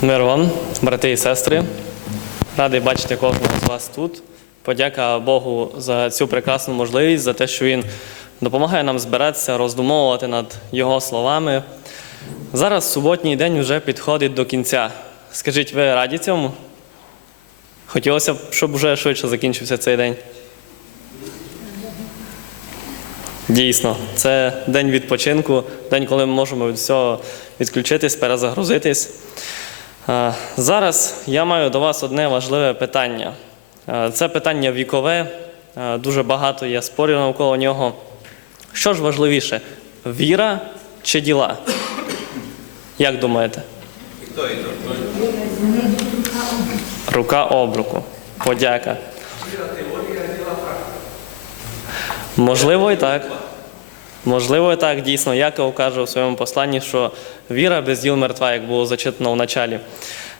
Мир вам, брати і сестри. Радий бачити кожного з вас тут. Подяка Богу за цю прекрасну можливість, за те, що Він допомагає нам збиратися, роздумовувати над Його словами. Зараз суботній день вже підходить до кінця. Скажіть, ви раді цьому? Хотілося б, щоб вже швидше закінчився цей день. Дійсно, це день відпочинку, день, коли ми можемо від всього відключитись, перезагрузитись. Е, Зараз я маю до вас одне важливе питання. Е, Це питання вікове, е, дуже багато є спорів навколо нього. Що ж важливіше, віра чи діла? Як думаєте? Рука об руку. Подяка. Можливо, і так. Можливо, і так, дійсно, Яков каже у своєму посланні, що віра без діл мертва, як було зачитано в началі.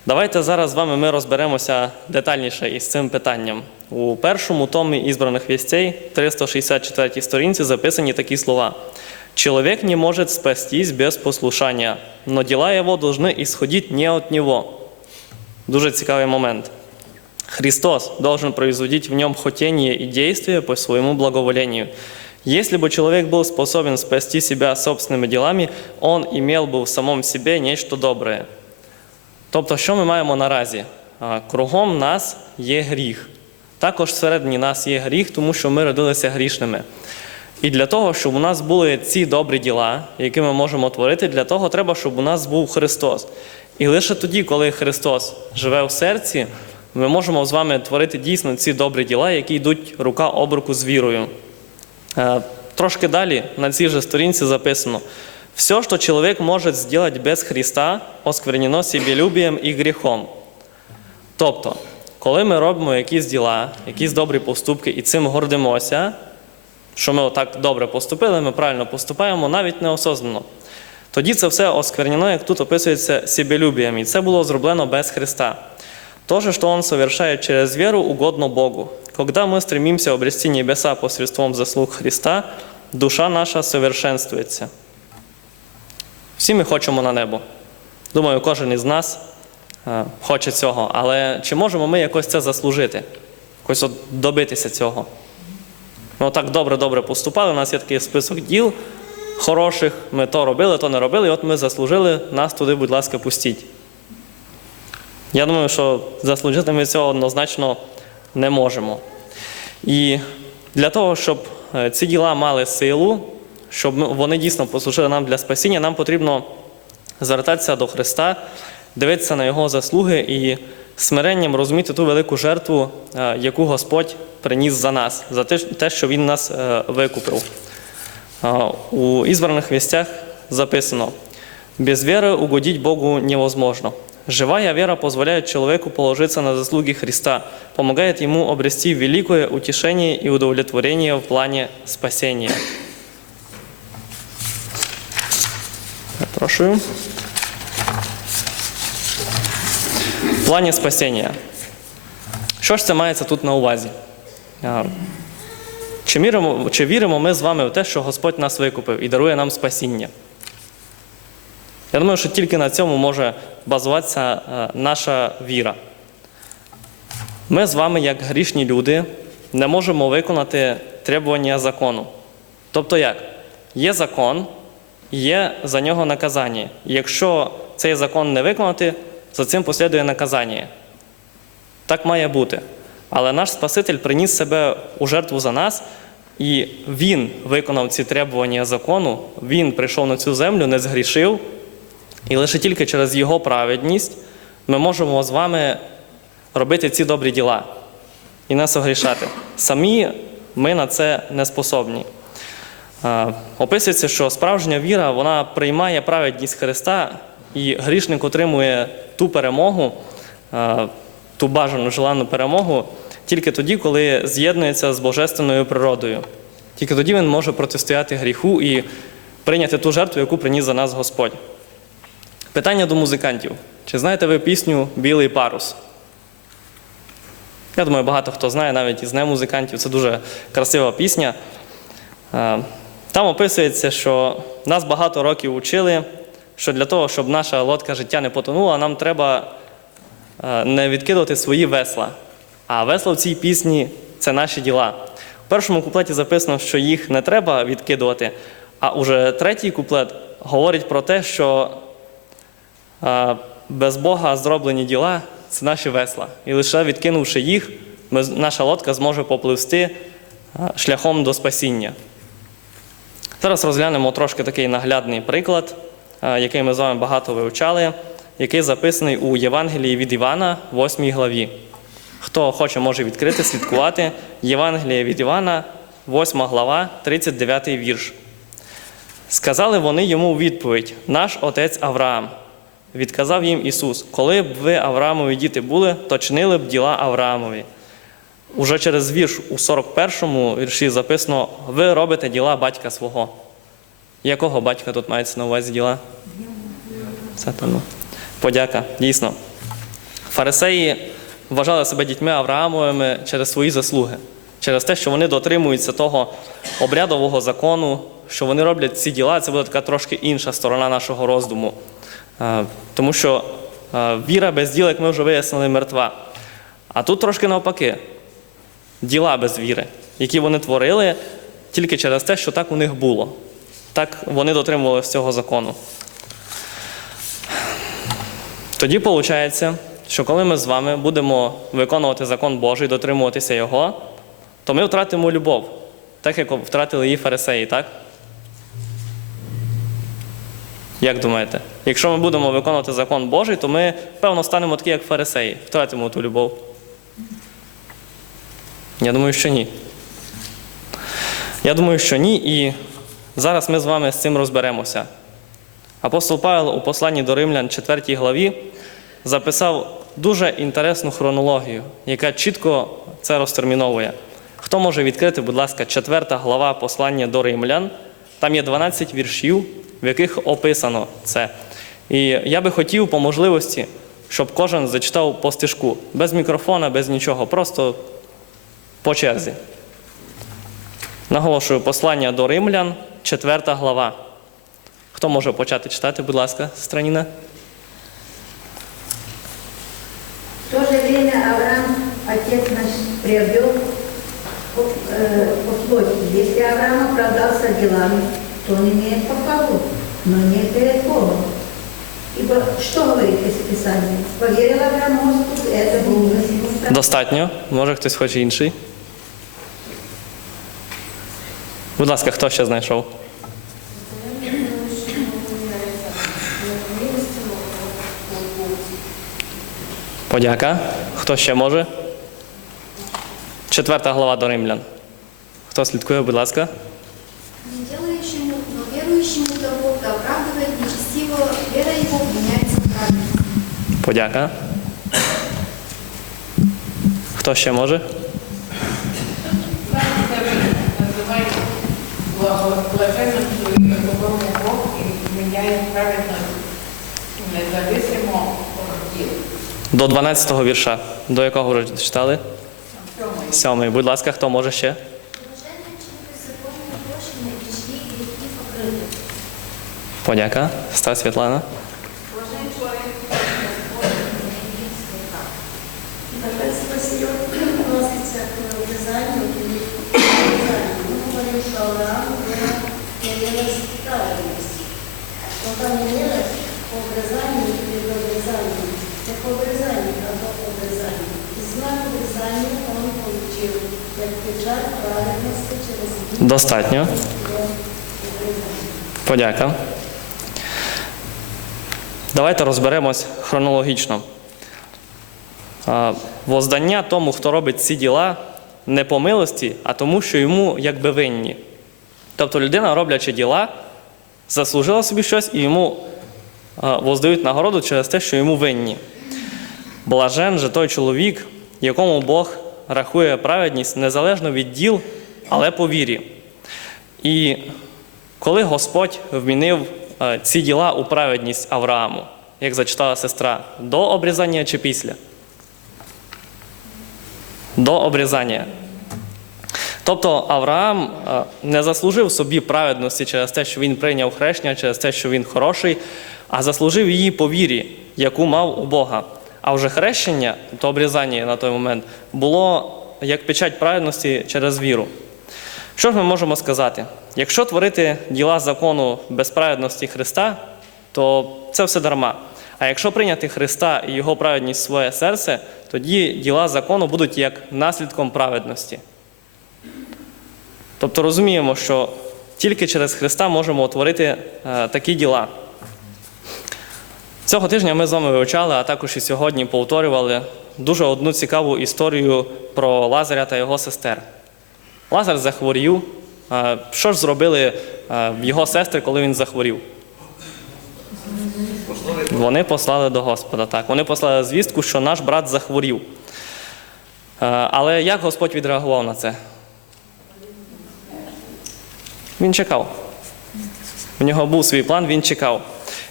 Давайте зараз з вами ми розберемося детальніше із цим питанням. У першому томі ізбраних вістей, 364 сторінці, записані такі слова. «Человек не может спастись без послушания, но дела его должны исходить не от него». Дуже цікавий момент. Христос должен производить в нем хотение и действие по своему благоволению. Если бы человек был способен спасти себя собственными делами, он имел бы в самом себе нечто добре. Тобто, що ми маємо наразі? А, Кругом нас є гріх. Також всередині нас є гріх, тому що ми родилися грішними. І для того, щоб у нас були ці добрі діла, які ми можемо творити, для того треба, щоб у нас був Христос. І лише тоді, коли Христос живе в серці, ми можемо з вами творити дійсно ці добрі діла, які йдуть рука об руку з вірою. Е, Трошки далі на цій же сторінці записано: все, що чоловік може зробити без Христа, осквернено себелюбієм і гріхом. Тобто, коли ми робимо якісь діла, якісь добрі поступки і цим гордимося, що ми отак добре поступили, ми правильно поступаємо, навіть неосознано. Тоді це все осквернено, як тут описується себелюбієм, і це було зроблено без Христа. То же, что Он совершает через веру, угодно Богу. Когда мы стремимся обрести небеса посредством заслуг Христа, душа наша совершенствується. Всі ми хочемо на небо. Думаю, кожен із нас е, хоче цього. Але чи можемо ми якось це заслужити? Якось от добитися цього? Ми отак добре-добре поступали, у нас є такий список діл хороших, ми то робили, то не робили, і от ми заслужили, нас туди, будь ласка, пустіть. Я думаю, що заслужити ми цього однозначно не можемо. І для того, щоб е, ці діла мали силу, щоб вони дійсно послужили нам для спасіння, нам потрібно звертатися до Христа, дивитися на Його заслуги і смиренням розуміти ту велику жертву, е, яку Господь приніс за нас, за те, що Він нас е, викупив. У избранных вестях записано, «Без веры угодить Богу невозможно. Живая вера позволяет человеку положиться на заслуги Христа, помогает ему обрести великое утешение и удовлетворение в плане спасения». Прошу. В плані спасіння. Що ж це мається тут на увазі? Чи віримо, чи віримо ми з вами в те, що Господь нас викупив і дарує нам спасіння? Я думаю, що тільки на цьому може базуватися е, наша віра. Ми з вами, як грішні люди, не можемо виконати требування закону. Тобто як? Є закон, є за нього наказання. Якщо цей закон не виконати, за цим послідує наказання. Так має бути. Але наш Спаситель приніс себе у жертву за нас, і Він виконав ці требування закону, Він прийшов на цю землю, не згрішив, і лише тільки через Його праведність ми можемо з вами робити ці добрі діла і не согрішати. Самі ми на це не способні. Е, Описується, що справжня віра вона приймає праведність Христа, і грішник отримує ту перемогу, е, ту бажану желану перемогу тільки тоді, коли з'єднується з божественною природою. Тільки тоді він може протистояти гріху і прийняти ту жертву, яку приніс за нас Господь. Питання до музикантів. Чи знаєте ви пісню Білий парус? Я думаю, багато хто знає, навіть із немузикантів. Це дуже красива пісня. Е, Там описується, що нас багато років учили, що для того, щоб наша лодка життя не потонула, нам треба е, не відкидувати свої весла. А весла в цій пісні це наші діла. У першому куплеті записано, що їх не треба відкидувати, а уже третій куплет говорить про те, що без Бога зроблені діла це наші весла. І лише відкинувши їх, наша лодка зможе попливсти шляхом до спасіння. Зараз розглянемо трошки такий наглядний приклад, який ми з вами багато вивчали, який записаний у Євангелії від Івана, 8 главі. Хто хоче, може відкрити, слідкувати. Євангеліє від Івана, 8 глава, 39 вірш. Сказали вони йому у відповідь: Наш отець Авраам. Відказав їм Ісус: Коли б ви Авраамові діти були, то чинили б діла Авраамові. Уже через вірш у 41-му вірші записано: ви робите діла батька свого. Якого батька тут мається на увазі діла? Сатану. Подяка, дійсно. Фарисеї вважали себе дітьми Авраамовими через свої заслуги, через те, що вони дотримуються того обрядового закону, що вони роблять ці діла, це буде така трошки інша сторона нашого роздуму. Тому що віра без діла, як ми вже вияснили, мертва. А тут трошки навпаки діла без віри, які вони творили тільки через те, що так у них було. Так вони дотримувалися цього закону. Тоді виходить, що коли ми з вами будемо виконувати закон Божий, дотримуватися його, то ми втратимо любов, так як втратили її фарисеї, так? Як думаєте? Якщо ми будемо виконувати закон Божий, то ми, певно, станемо такі, як фарисеї, втратимо ту любов. Я думаю, що ні. Я думаю, що ні, і зараз ми з вами з цим розберемося. Апостол Павел у посланні до Римлян, 4 главі, записав дуже інтересну хронологію, яка чітко це розтерміновує. Хто може відкрити, будь ласка, 4 глава послання до Римлян? Там є 12 віршів, в яких описано це. І я би хотів по можливості, щоб кожен зачитав по стежку, без мікрофона, без нічого, просто по черзі. Наголошую послання до римлян, 4 глава. Хто може почати читати, будь ласка, Страніна? В то же время Авраам, отец наш, приобрел по, э, плоти. Если Авраам оправдался делами, то он имеет похвалу, но не перед Богом. Ибо что говорит Писание? Поверил Авраам Господу, это был. Достатньо. Може хтось хоче інший? Будь ласка, хто ще знайшов? Подяка. Хто ще може? Четверта глава до римлян. Хто слідкує, будь ласка? Подяка. Хто ще може? називають благословенним чоловіка, якому Бог і міняє праведність независимо від діл. До 12-го вірша. До якого вже читали? Сьомий. Сьомий. Будь ласка, хто може ще? Блаженный, чьи беззакония прощены и чьи грехи покрыты. Подяка. Стас Світлана. Что Авраам вера. Но там в обрезанию. Не по обрезанию, а по обрезанию. И знак обрезания он получил, как печать праведности через Достатньо. Подяка. Давайте розберемось хронологічно. Воздання тому, хто робить ці діла, не по милості, а тому, що йому якби винні. Тобто людина, роблячи діла, заслужила собі щось і йому воздають нагороду через те, що йому винні. Блажен же той чоловік, якому Бог рахує праведність незалежно від діл, але по вірі. І коли Господь вмінив е, ці діла у праведність Аврааму, як зачитала сестра, до обрізання чи після? До обрізання. Тобто Авраам е, не заслужив собі праведності через те, що він прийняв хрещення, через те, що він хороший, а заслужив її по вірі, яку мав у Бога. А вже хрещення, то обрізання на той момент, було як печать праведності через віру. Що ж ми можемо сказати? Якщо творити діла закону без праведності Христа, то це все дарма. А якщо прийняти Христа і Його праведність в своє серце, тоді діла закону будуть як наслідком праведності. Тобто розуміємо, що тільки через Христа можемо творити е, такі діла. Цього тижня ми з вами вивчали, а також і сьогодні повторювали дуже одну цікаву історію про Лазаря та його сестер. Лазар захворів. Е, Що ж зробили е, його сестри, коли він захворів? Вони послали до Господа. Так, вони послали звістку, що наш брат захворів. Але як Господь відреагував на це? Він чекав. У нього був свій план, він чекав.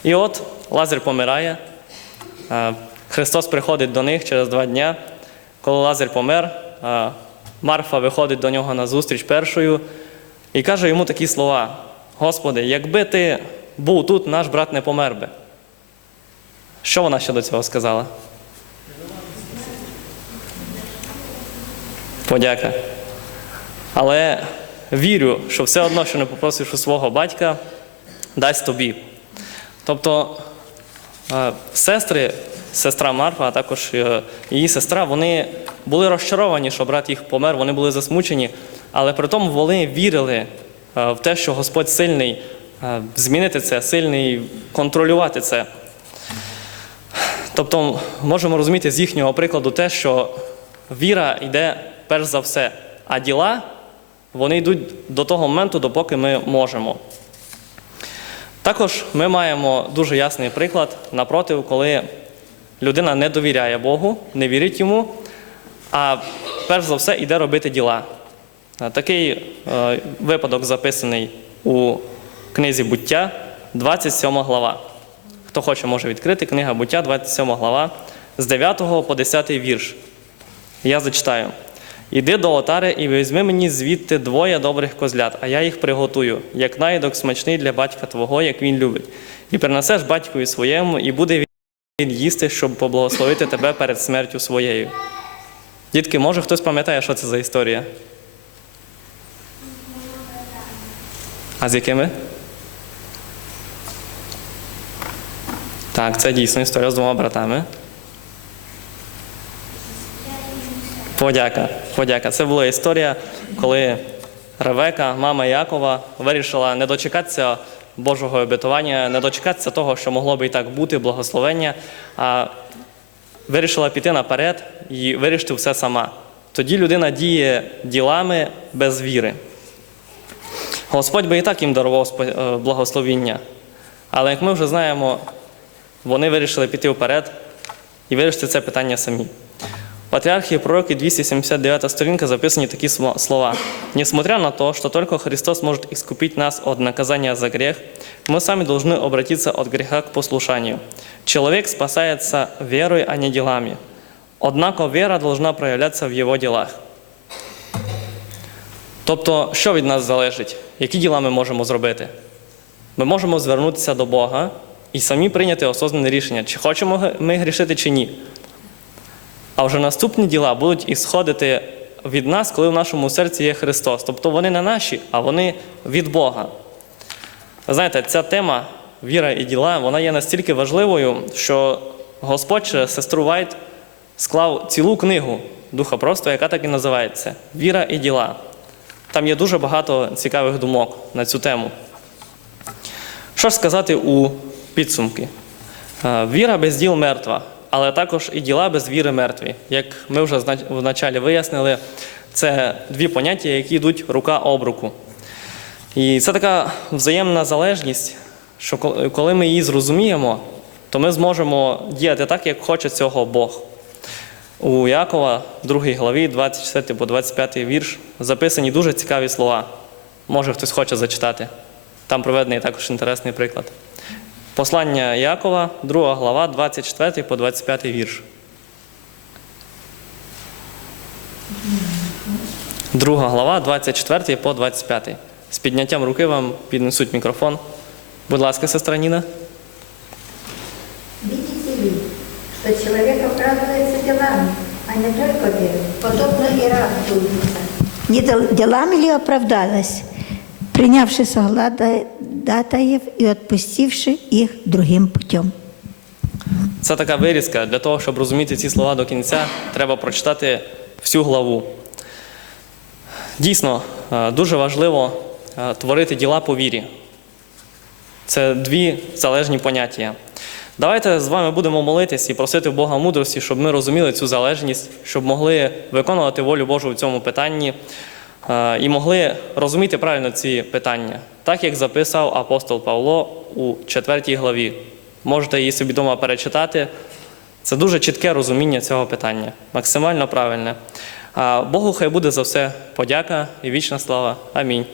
І от Лазар помирає. Христос приходить до них через два дня. Коли Лазар помер, Марфа виходить до нього на зустріч першою і каже йому такі слова: Господи, якби ти був тут, наш брат не помер би. Що вона ще до цього сказала? Подяка. Але вірю, що все одно, що не попросиш у свого батька, дасть тобі. Тобто е, сестри, сестра Марфа, а також е, її сестра, вони були розчаровані, що брат їх помер, вони були засмучені, але при тому вони вірили е, в те, що Господь сильний змінити це, сильний контролювати це. Тобто можемо розуміти з їхнього прикладу те, що віра йде перш за все, а діла вони йдуть до того моменту, допоки ми можемо. Також ми маємо дуже ясний приклад напротив, коли людина не довіряє Богу, не вірить йому, а перш за все йде робити діла. Е, Такий е, випадок записаний у книзі буття, 27 глава. Хто хоче, може відкрити книга буття, 27 глава, з 9 по 10 вірш. Я зачитаю. Іди до отари і візьми мені звідти двоє добрих козлят, а я їх приготую, як наїдок смачний для батька твого, як він любить. І принесеш батькові своєму, і буде він їсти, щоб поблагословити тебе перед смертю своєю. Дітки, може хтось пам'ятає, що це за історія? А з якими? Так, це дійсно історія з двома братами. Подяка, подяка. Це була історія, коли Ревека, мама Якова, вирішила не дочекатися Божого обетування, не дочекатися того, що могло би і так бути, благословення, а вирішила піти наперед і вирішити все сама. Тоді людина діє ділами без віри. Господь би і так їм дарував е, благословіння. Але як ми вже знаємо, вони вирішили піти вперед і вирішити це питання самі. Патриархии пророки 279 сторінка записані такі слова. Несмотря на то, что только Христос может искупить нас от наказания за грех, мы сами должны обратиться от греха к послушанию. Человек спасается верой, а не делами. Однако вера должна проявляться в его делах. Тобто, що від нас залежить? Які діла ми можемо зробити? Ми можемо звернутися до Бога і самі прийняти осознане рішення, чи хочемо ми грішити, чи ні. А вже наступні діла будуть ісходити від нас, коли в нашому серці є Христос. Тобто вони не наші, а вони від Бога. Знаєте, ця тема віра і діла, вона є настільки важливою, що Господь через сестру Вайт склав цілу книгу Духа Просто, яка так і називається Віра і діла. Там є дуже багато цікавих думок на цю тему. Що ж сказати у підсумки? Е, Віра без діл мертва, але також і діла без віри мертві. Як ми вже зна- в началі вияснили, це дві поняття, які йдуть рука об руку. І це така взаємна залежність, що коли ми її зрозуміємо, то ми зможемо діяти так, як хоче цього Бог. У Якова, 2 главі, 24 по 25 вірш, записані дуже цікаві слова. Може, хтось хоче зачитати. Там проведений також інтересний приклад. Послання Якова, 2 глава, 24 по 25 вірш. Друга глава, 24 по 25. З підняттям руки вам піднесуть мікрофон. Будь ласка, сестра Ніна. Видите ли, что человек оправдывается делами, а не только верой. Подобно и раб. Не дел- делами ли оправдалась, принявши соглядатаев и отпустивши их другим путем? Це така вирізка. Для того, щоб розуміти ці слова до кінця, треба прочитати всю главу. Дійсно, е, дуже важливо е, творити діла по вірі. Це дві залежні поняття. Давайте з вами будемо молитись і просити Бога мудрості, щоб ми розуміли цю залежність, щоб могли виконувати волю Божу в цьому питанні і могли розуміти правильно ці питання, так як записав апостол Павло у 4 главі. Можете її собі вдома перечитати. Це дуже чітке розуміння цього питання, максимально правильне. Богу хай буде за все подяка і вічна слава. Амінь.